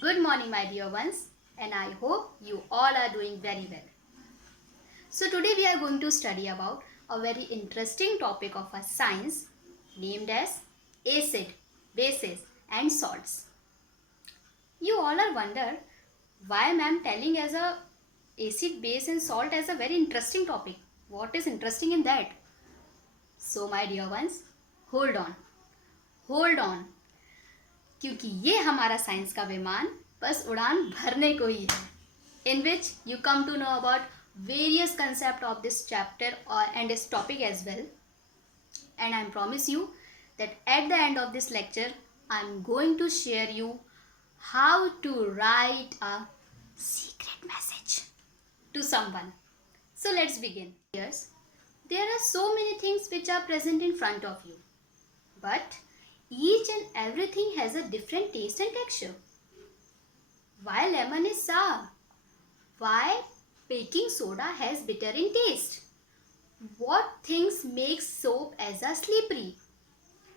Good morning, my dear ones, and I hope you all are doing very well. So, today we are going to study about a very interesting topic of our science named as acid, bases, and salts. You all are wonder why I am telling as a acid, base, and salt as a very interesting topic. What is interesting in that? So, my dear ones, hold on, hold on, क्योंकि ये हमारा science का विमान बस उड़ान भरने को ही है in which you come to know about various concept of this chapter and this topic as well. And I promise you that at the end of this lecture I'm going to share you how to write a secret message to someone. So let's begin. Yes, there are so many things which are present in front of you, but each and everything has a different taste and texture. Why lemon is sour? Why baking soda has bitter in taste? What things make soap as a slippery?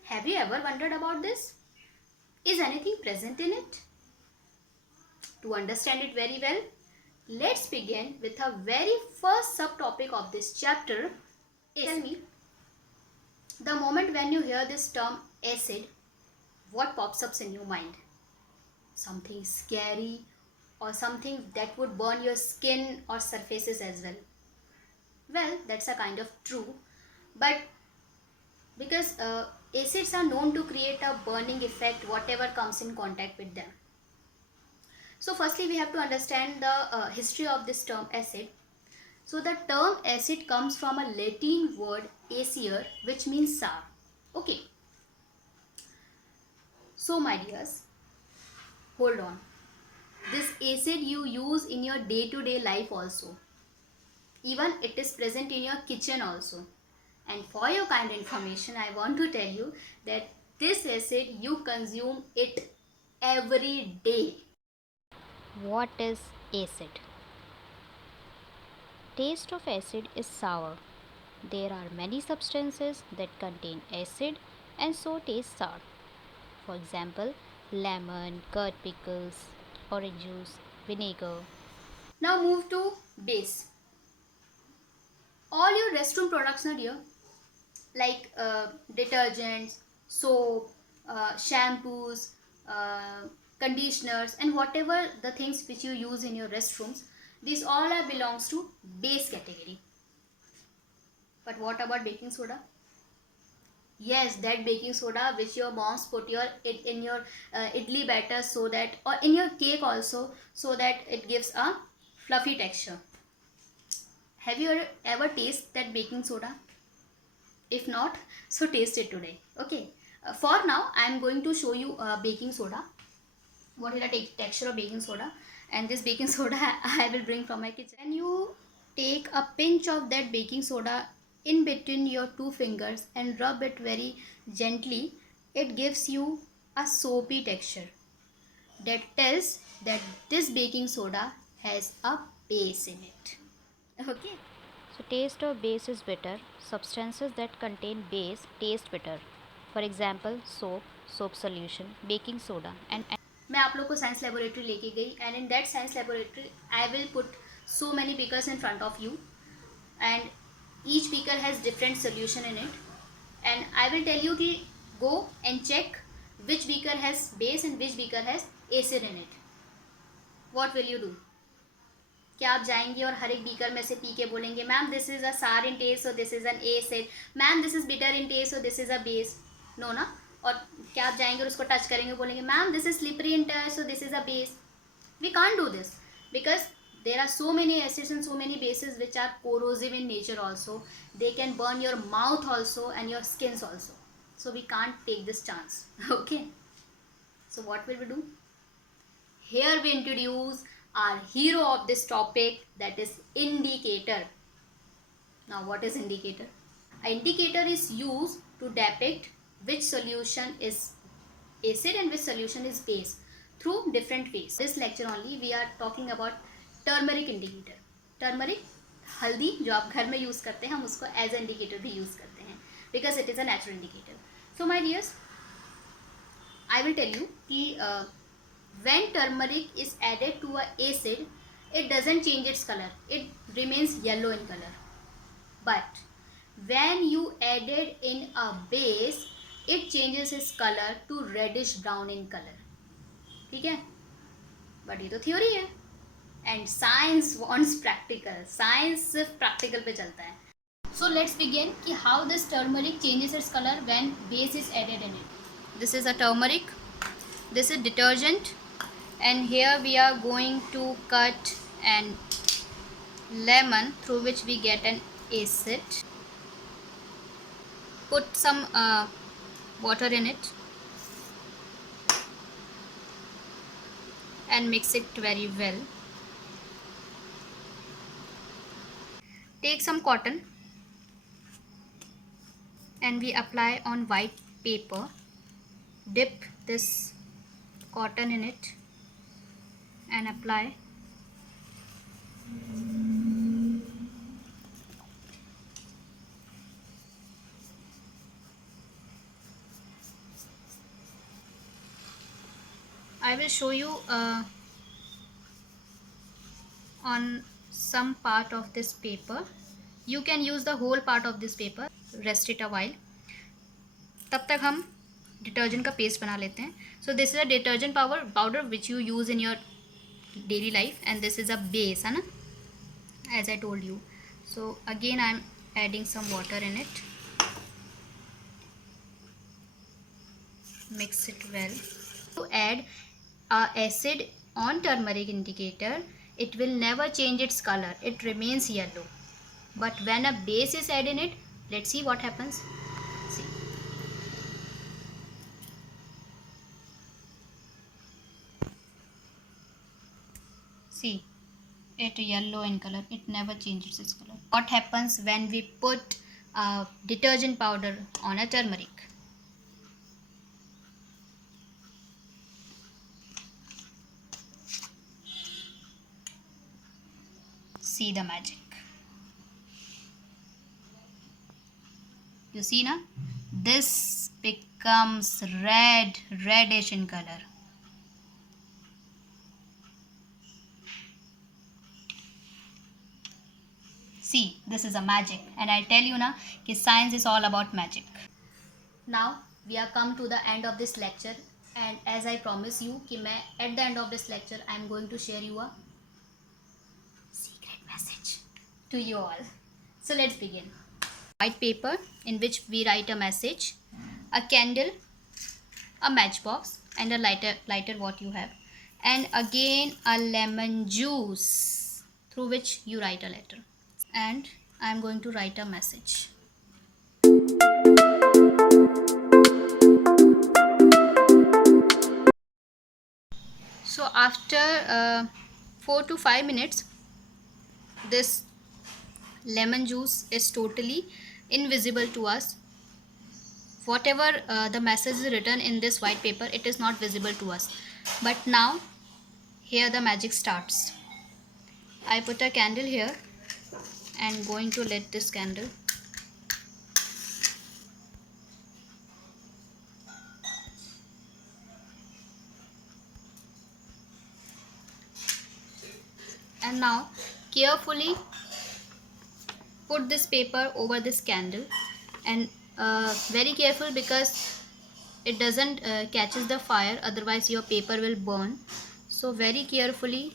Have you ever wondered about this? Is anything present in it? To understand it very well, let's begin with a very first subtopic of this chapter. Tell me, the moment when you hear this term acid, what pops up in your mind? Something scary or something that would burn your skin or surfaces as well? Well, that's a kind of true, but because acids are known to create a burning effect whatever comes in contact with them. So firstly we have to understand the history of this term acid. So the term acid comes from a Latin word acer, which means sour. Okay, so my dears, hold on. This acid you use in your day-to-day life also. Even it is present in your kitchen also. And for your kind information, I want to tell you that this acid you consume it every day. What is acid? Taste of acid is sour. There are many substances that contain acid and so taste sour. For example, lemon, curd pickles, orange juice, vinegar. Now move to base. All your restroom products are here, like detergents, soap, shampoos, uh, conditioners, and whatever the things which you use in your restrooms. These all are belongs to base category. But what about baking soda? Yes, that baking soda which your moms put your it in your idli batter so that, or in your cake also, so that it gives a fluffy texture. Have you ever tasted that baking soda? If not, so taste it today. Okay. For now, I am going to show you baking soda. What is the texture of baking soda? And this baking soda I will bring from my kitchen. And you take a pinch of that baking soda in between your two fingers and rub it very gently. It gives you a soapy texture that tells that this baking soda has a base in it. Okay. So taste of base is bitter. Substances that contain base taste bitter. For example, soap, soap solution, baking soda and मैं आप लोग को science laboratory लेके गई and in that science laboratory I will put so many beakers in front of you, and each beaker has different solution in it, and I will tell you कि go and check which beaker has base and which beaker has acid in it. What will you do? क्या आप जाएंगे और हर एक beaker में से P के बोलेंगे ma'am this is a sour in taste और this is an acid, ma'am this is bitter in taste और this is a base? No ना. और क्या आप जाएंगे और उसको टच करेंगे बोलेंगे ma'am this is slippery in taste और this is a base? We can't do this because there are so many acids and so many bases which are corrosive in nature also. They can burn your mouth also and your skins also, so we can't take this chance. Okay, so what will we do? Here we introduce our hero of this topic, that is indicator. Now what is indicator? An indicator is used to depict which solution is acid and which solution is base through different ways. This lecture only we are talking about turmeric indicator. Turmeric हल्दी जो आप घर में use करते हैं हम उसको as indicator भी यूज़ करते हैं because it is a natural indicator. So my dears, I will tell you कि when turmeric is added to a acid, it doesn't change its color. It remains yellow in color. But when you add it in a base, it changes its color to reddish brown in color. ठीक है, but ये तो theory है and science wants practical. Science सिर्फ practical पे चलता है. So let's begin कि how this turmeric changes its color when base is added in it. This is a turmeric, this is detergent, and here we are going to cut an lemon through which we get an acid. Put some water in it and mix it very well. Take some cotton and we apply on white paper. Dip this cotton in it and apply. I will show you on some part of this paper. You can use the whole part of this paper. Rest it a while. तब तक हम detergent का paste बना लेते हैं. So this is a detergent powder which you use in your daily life, and this is a base, है ना, as I told you. So again I am adding some water in it. Mix it well. To add acid on turmeric indicator, it will never change its color. It remains yellow. But when a base is added in it, let's see what happens. See. See, it yellow in color. It never changes its color. What happens when we put detergent powder on a turmeric? See the magic. You see, na? This becomes reddish in color. See, this is a magic, and I tell you na, कि science is all about magic. Now we have come to the end of this lecture, and as I promise you कि मैं at the end of this lecture I am going to share you a secret message to you all. So let's begin. White paper in which we write a message, a candle, a matchbox, and a lighter what you have, and again a lemon juice through which you write a letter, and I am going to write a message. So after 4 to 5 minutes, this lemon juice is totally invisible to us. Whatever the message is written in this white paper, it is not visible to us. But now here the magic starts. I put a candle here and going to lit this candle. And now carefully put this paper over this candle, and very careful because it doesn't catches the fire, otherwise your paper will burn. So very carefully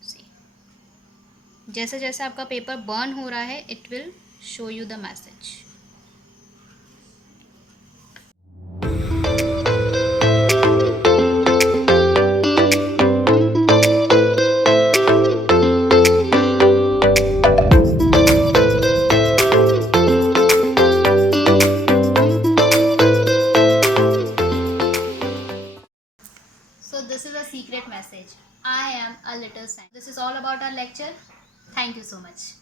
see. जैसे जैसे आपका paper burn हो रहा है, it will show you the message. So this is a secret message. I am a little scientist. This is all about our lecture. Thank you so much.